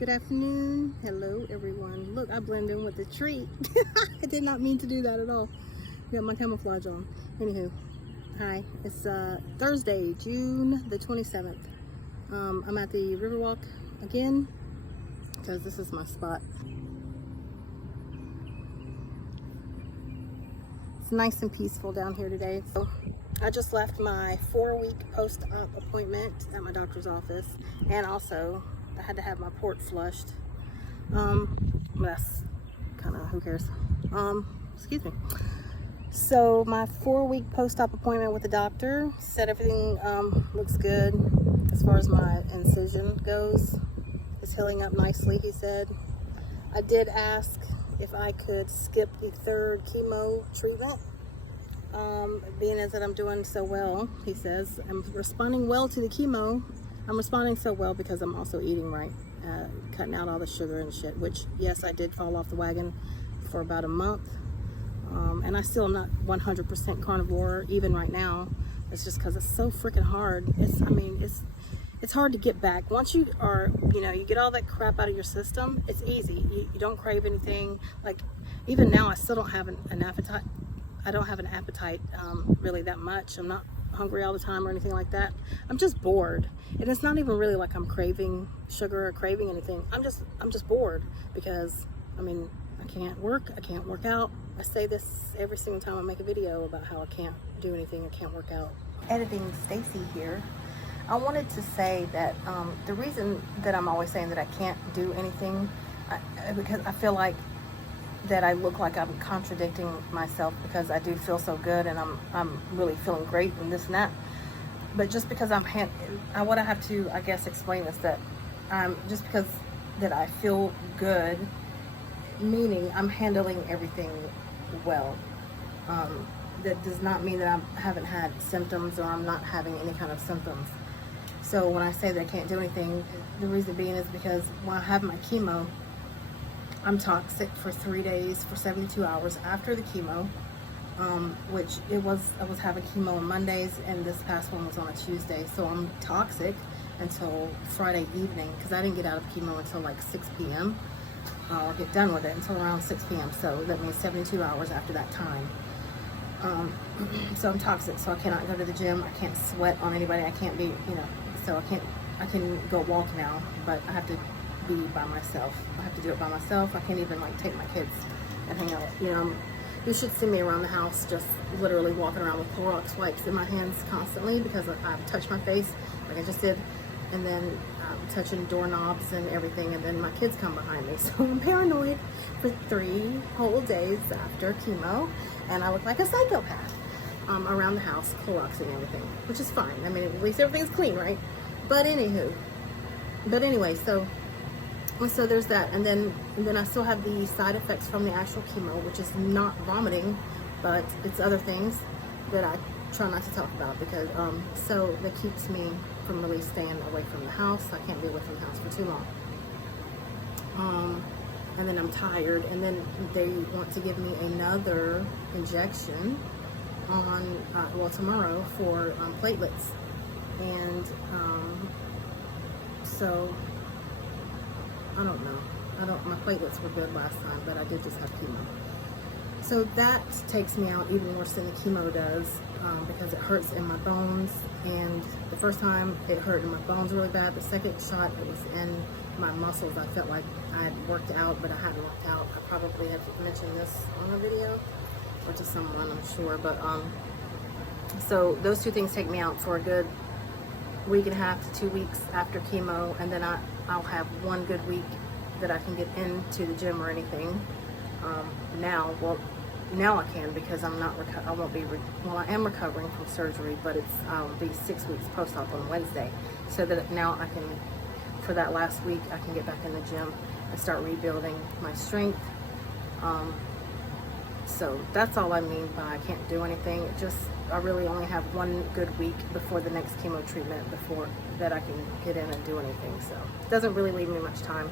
Good afternoon. Hello, everyone. Look, I blend in with the tree. I did not mean to do that at all. Got my camouflage on. Anywho, hi. It's Thursday, June the 27th. I'm at the Riverwalk again because this is my spot. It's nice and peaceful down here today. So I just left my 4-week post-op appointment at my doctor's office, and also I had to have my port flushed. That's kind of, who cares? Excuse me. So my 4-week post-op appointment with the doctor said everything looks good as far as my incision goes. It's healing up nicely, he said. I did ask if I could skip the 3rd chemo treatment. Being as that I'm doing so well, he says, I'm responding well to the chemo. I'm responding so well because I'm also eating right, cutting out all the sugar and shit, which, yes, I did fall off the wagon for about a month. And I still am not 100% carnivore, even right now. It's just because it's so freaking hard. It's hard to get back. Once you are, you get all that crap out of your system, it's easy. You don't crave anything. Like, even now, I still don't have an appetite. I don't have an appetite really that much. I'm not hungry all the time or anything like that. I'm just bored. And it's not even really like I'm craving sugar or craving anything. I'm just bored because, I can't work. I can't work out. I say this every single time I make a video about how I can't do anything. I can't work out. Editing Stacy here. I wanted to say that the reason that I'm always saying that I can't do anything, because I feel like that I look like I'm contradicting myself, because I do feel so good and I'm really feeling great and this and that. But just because what I have to, I guess, explain is that just because that I feel good, meaning I'm handling everything well. That does not mean that I haven't had symptoms or I'm not having any kind of symptoms. So when I say that I can't do anything, the reason being is because when I have my chemo, I'm toxic for 3 days, for 72 hours after the chemo, which I was having chemo on Mondays, and this past one was on a Tuesday. So I'm toxic until Friday evening, because I didn't get out of chemo until like 6 p.m. I'll get done with it until around 6 p.m. So that means 72 hours after that time. So I'm toxic, so I cannot go to the gym. I can't sweat on anybody. I can't be, so I can go walk now, but I have to be by myself. I have to do it by myself. I can't even take my kids and hang out. You should see me around the house just literally walking around with Clorox wipes in my hands constantly, because I've touched my face like I just did, and then touching doorknobs and everything, and then my kids come behind me. So I'm paranoid for 3 whole days after chemo, and I look like a psychopath around the house, Cloroxing everything, which is fine. At least everything's clean, right? But anyway, so there's that, and then I still have the side effects from the actual chemo, which is not vomiting, but it's other things that I try not to talk about, because so that keeps me from really staying away from the house. I can't be away from the house for too long. And then I'm tired, and then they want to give me another injection on tomorrow for platelets, and so I don't know. My platelets were good last time, but I did just have chemo. So that takes me out even worse than the chemo does, because it hurts in my bones. And the first time it hurt in my bones really bad. The second shot, it was in my muscles. I felt like I had worked out, but I hadn't worked out. I probably have mentioned this on a video, or to someone, I'm sure. But so those 2 things take me out for a good week and a half to 2 weeks after chemo, and then I'll have 1 good week that I can get into the gym or anything. Now I can, because I am recovering from surgery, but I'll be 6 weeks post-op on Wednesday, so that now I can, for that last week, I can get back in the gym and start rebuilding my strength. So that's all I mean by I can't do anything. I really only have 1 good week before the next chemo treatment, before that I can get in and do anything. So it doesn't really leave me much time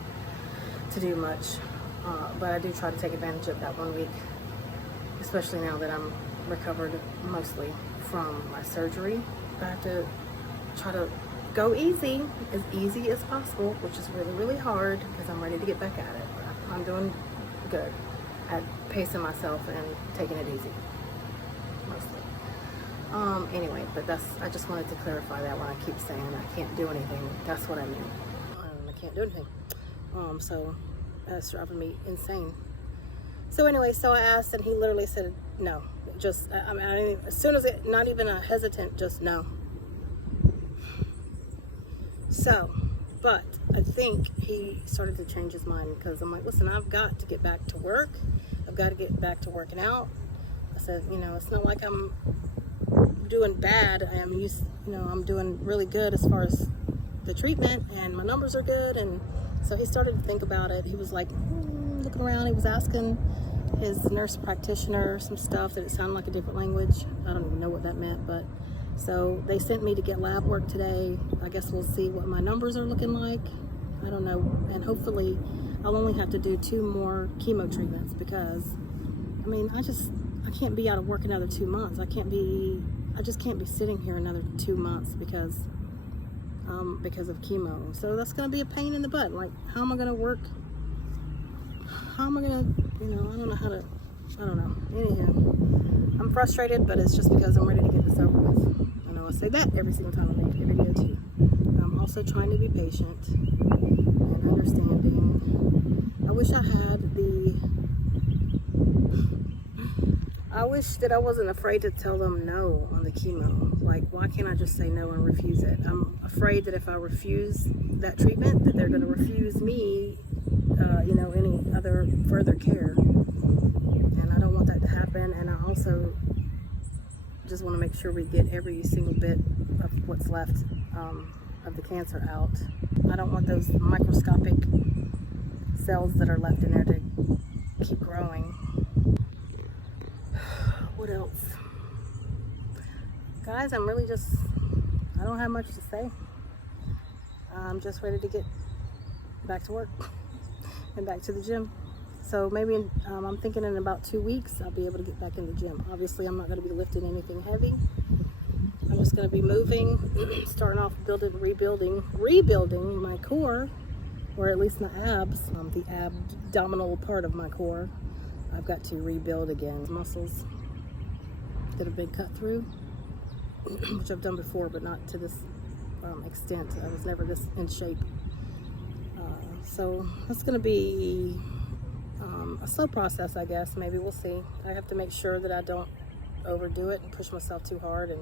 to do much, but I do try to take advantage of that 1 week, especially now that I'm recovered mostly from my surgery. I have to try to go easy as possible, which is really, really hard because I'm ready to get back at it. But I'm doing good at pacing myself and taking it easy, mostly. Anyway, but I just wanted to clarify that when I keep saying I can't do anything. That's what I mean. I can't do anything. So that's driving me insane. So anyway, so I asked, and he literally said no. Just, I mean, as soon as not even a hesitant, just no. So, but I think he started to change his mind, because I'm like, listen, I've got to get back to work. I've got to get back to working out. I said, it's not like I'm doing bad. I'm doing really good as far as the treatment, and my numbers are good. And so he started to think about it. He was like looking around. He was asking his nurse practitioner some stuff that it sounded like a different language. I don't even know what that meant, but so they sent me to get lab work today. I guess we'll see what my numbers are looking like. I don't know. And hopefully I'll only have to do 2 more chemo treatments, because I mean, I can't be out of work another 2 months. I just can't be sitting here another 2 months because of chemo. So that's going to be a pain in the butt. Like, how am I going to work? How am I going to, I don't know how to, I don't know. Anyhow, I'm frustrated, but it's just because I'm ready to get this over with. I know I say that every single time I make a video too. I'm also trying to be patient and understanding. I wish that I wasn't afraid to tell them no on the chemo. Like, why can't I just say no and refuse it? I'm afraid that if I refuse that treatment, that they're going to refuse me, any other further care. And I don't want that to happen. And I also just want to make sure we get every single bit of what's left of the cancer out. I don't want those microscopic cells that are left in there to keep growing. What else? Guys, I don't have much to say. I'm just ready to get back to work and back to the gym. So maybe I'm thinking in about 2 weeks I'll be able to get back in the gym. Obviously, I'm not going to be lifting anything heavy. I'm just going to be moving, starting off rebuilding my core, or at least my abs, the abdominal part of my core. I've got to rebuild again. Muscles that have been cut through, which I've done before, but not to this extent. I was never this in shape. So that's going to be a slow process, I guess. Maybe we'll see. I have to make sure that I don't overdo it and push myself too hard and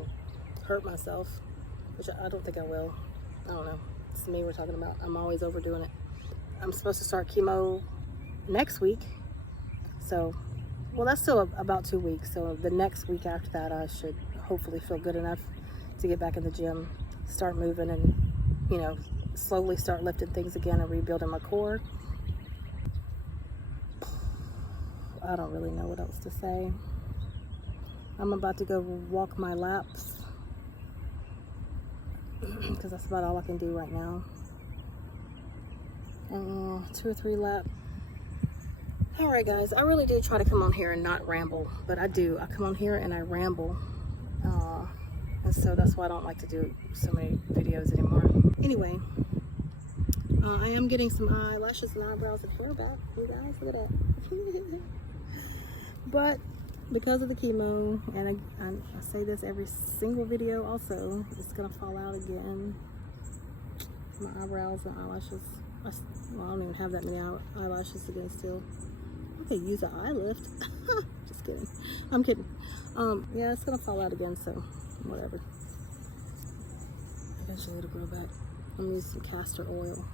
hurt myself, which I don't think I will. I don't know. It's me we're talking about. I'm always overdoing it. I'm supposed to start chemo next week. So, well, that's still about 2 weeks. So the next week after that, I should hopefully feel good enough to get back in the gym, start moving, and, slowly start lifting things again and rebuilding my core. I don't really know what else to say. I'm about to go walk my laps because that's about all I can do right now. 2 or 3 laps. All right, guys, I really do try to come on here and not ramble, but I do. I come on here and I ramble. And so that's why I don't like to do so many videos anymore. Anyway, I am getting some eyelashes and eyebrows and hair back. You guys, look at that. But because of the chemo, and I say this every single video also, it's going to fall out again. My eyebrows and eyelashes. I don't even have that many eyelashes again still. I could use an eye lift. Just kidding. I'm kidding. Yeah, it's going to fall out again, so whatever. Eventually it'll grow back. I'm going to use some castor oil.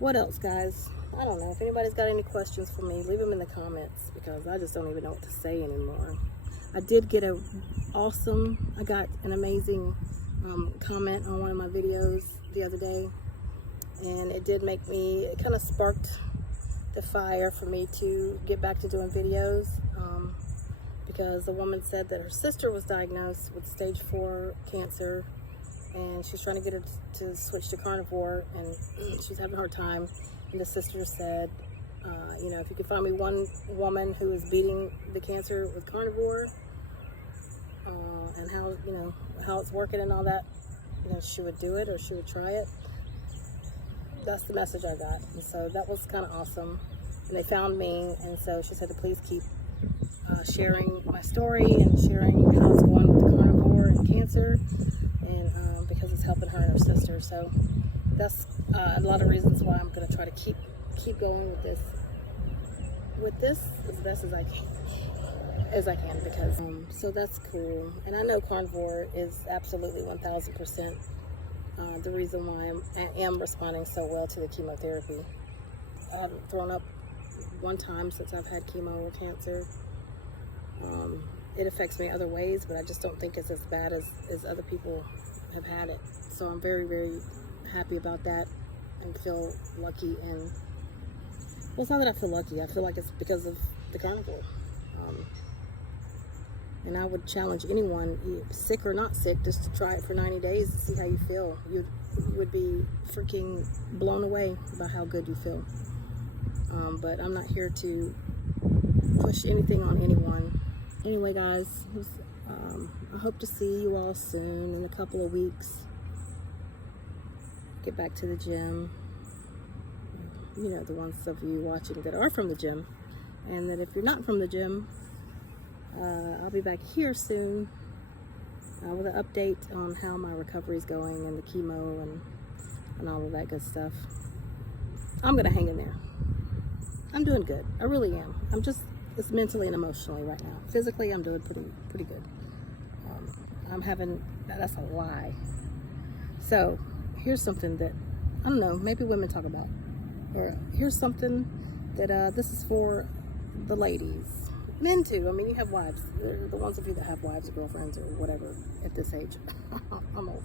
What else, guys? I don't know. If anybody's got any questions for me, leave them in the comments, because I just don't even know what to say anymore. I did get I got an amazing comment on one of my videos the other day, and it kind of sparked the fire for me to get back to doing videos, because the woman said that her sister was diagnosed with stage 4 cancer, and she's trying to get her to switch to carnivore, and she's having a hard time. And the sister said, if you could find me one woman who is beating the cancer with carnivore, and how it's working and all that, she would do it or she would try it. That's the message I got. And so that was kind of awesome. And they found me, and so she said to please keep sharing my story and sharing how it's going with the carnivore and cancer, and because it's helping her and her sister. So that's a lot of reasons why I'm going to try to keep going with this as best as I can, because so that's cool. And I know carnivore is absolutely 1000% the reason why I am responding so well to the chemotherapy. I haven't thrown up one time since I've had chemo or cancer. It affects me other ways, but I just don't think it's as bad as other people have had it. So I'm very, very happy about that and feel lucky. And well, it's not that I feel lucky. I feel like it's because of the carnivore. And I would challenge anyone, sick or not sick, just to try it for 90 days to see how you feel. You would be freaking blown away by how good you feel. But I'm not here to push anything on anyone. Anyway, guys, I hope to see you all soon, in a couple of weeks. Get back to the gym. You know, the ones of you watching that are from the gym. And that if you're not from the gym, I'll be back here soon with an update on how my recovery is going and the chemo and all of that good stuff. I'm going to hang in there. I'm doing good. I really am. It's mentally and emotionally right now. Physically, I'm doing pretty good. That's a lie. So here's something that, I don't know, maybe women talk about. Or here's something that this is for the ladies. Men too. I mean, you have wives. They're the ones of you that have wives or girlfriends or whatever at this age. I'm old.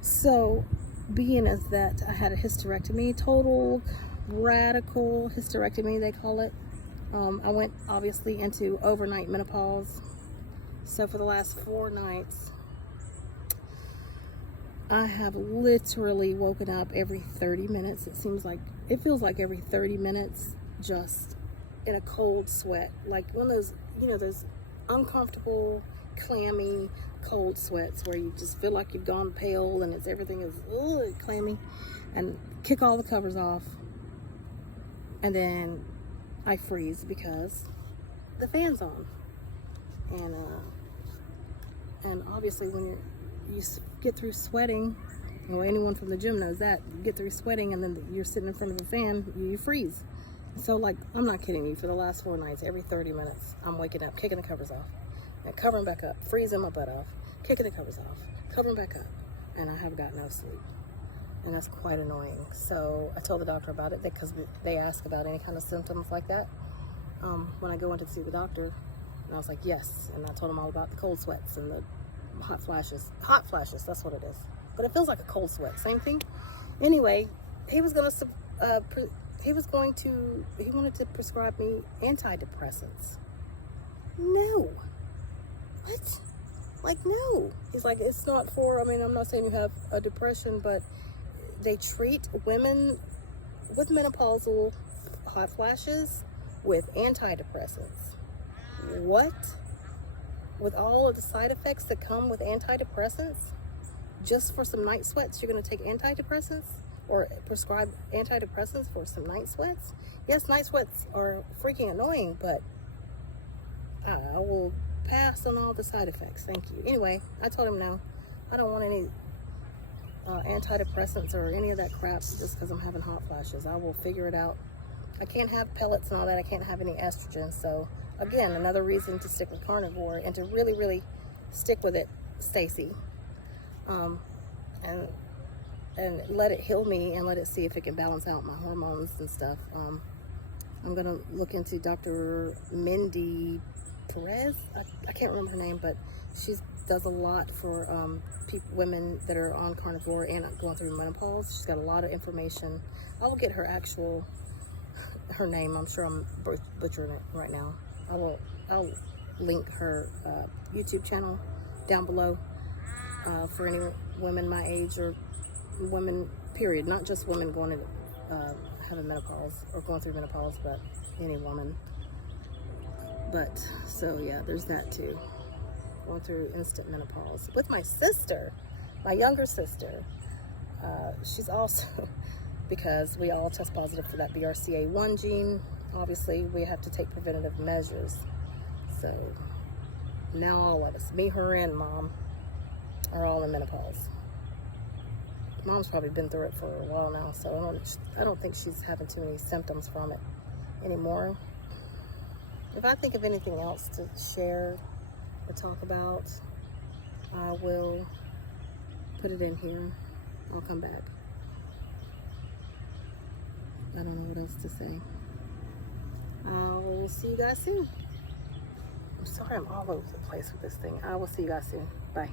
So, being as that I had a hysterectomy, total radical hysterectomy, they call it. I went obviously into overnight menopause. So for the last 4 nights, I have literally woken up every 30 minutes. It feels like every 30 minutes, just in a cold sweat. Like one of those, those uncomfortable, clammy, cold sweats where you just feel like you've gone pale and everything is clammy, and kick all the covers off. And then I freeze because the fan's on. And obviously when you get through sweating, well, anyone from the gym knows that, you get through sweating and then you're sitting in front of the fan, you freeze. So like, I'm not kidding you, for the last 4 nights, every 30 minutes, I'm waking up, kicking the covers off, and covering back up, freezing my butt off, kicking the covers off, covering back up, and I have got no sleep. And that's quite annoying. So I told the doctor about it because they ask about any kind of symptoms like that when I go in to see the doctor. And I was like, yes. And I told him all about the cold sweats and the hot flashes. Hot flashes, that's what it is. But it feels like a cold sweat, same thing. Anyway, he wanted to prescribe me antidepressants. No. What? Like, no. He's like, it's not for, I'm not saying you have a depression, but they treat women with menopausal hot flashes with antidepressants. What? With all of the side effects that come with antidepressants? Just for some night sweats, you're going to take antidepressants? Or prescribe antidepressants for some night sweats? Yes, night sweats are freaking annoying, but I will pass on all the side effects. Thank you. Anyway, I told him no. I don't want any antidepressants or any of that crap just because I'm having hot flashes. I will figure it out. I can't have pellets and all that. I can't have any estrogen. So again, another reason to stick with carnivore and to really, really stick with it, Stacy. And let it heal me and let it see if it can balance out my hormones and stuff. I'm gonna look into Dr. Mindy Perez. I can't remember her name, but she does a lot for women that are on carnivore and going through menopause. She's got a lot of information. I will get her name. I'm sure I'm butchering it right now. I'll link her YouTube channel down below for any women my age or women period, not just women going to having menopause or going through menopause, but any woman. But so yeah, there's that too, going through instant menopause with my sister. My younger sister, she's also, because we all test positive for that BRCA1 gene, obviously we have to take preventative measures. So now all of us, me, her, and mom, are all in menopause. Mom's probably been through it for a while now, so I don't think she's having too many symptoms from it anymore. If I think of anything else to share or talk about, I will put it in here. I'll come back. I don't know what else to say. I will see you guys soon. I'm sorry I'm all over the place with this thing. I will see you guys soon. Bye.